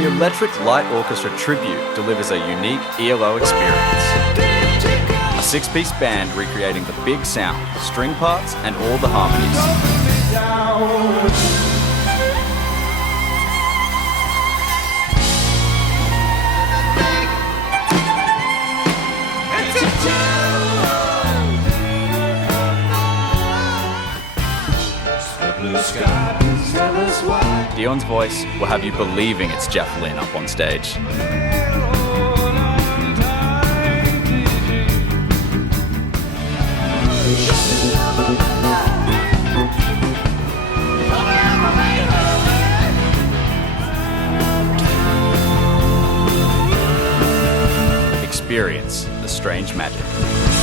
The Electric Light Orchestra Tribute delivers a unique ELO experience. A six-piece band recreating the big sound, string parts, and all the harmonies. Dion's voice will have you believing it's Jeff Lynne up on stage. Experience the strange magic.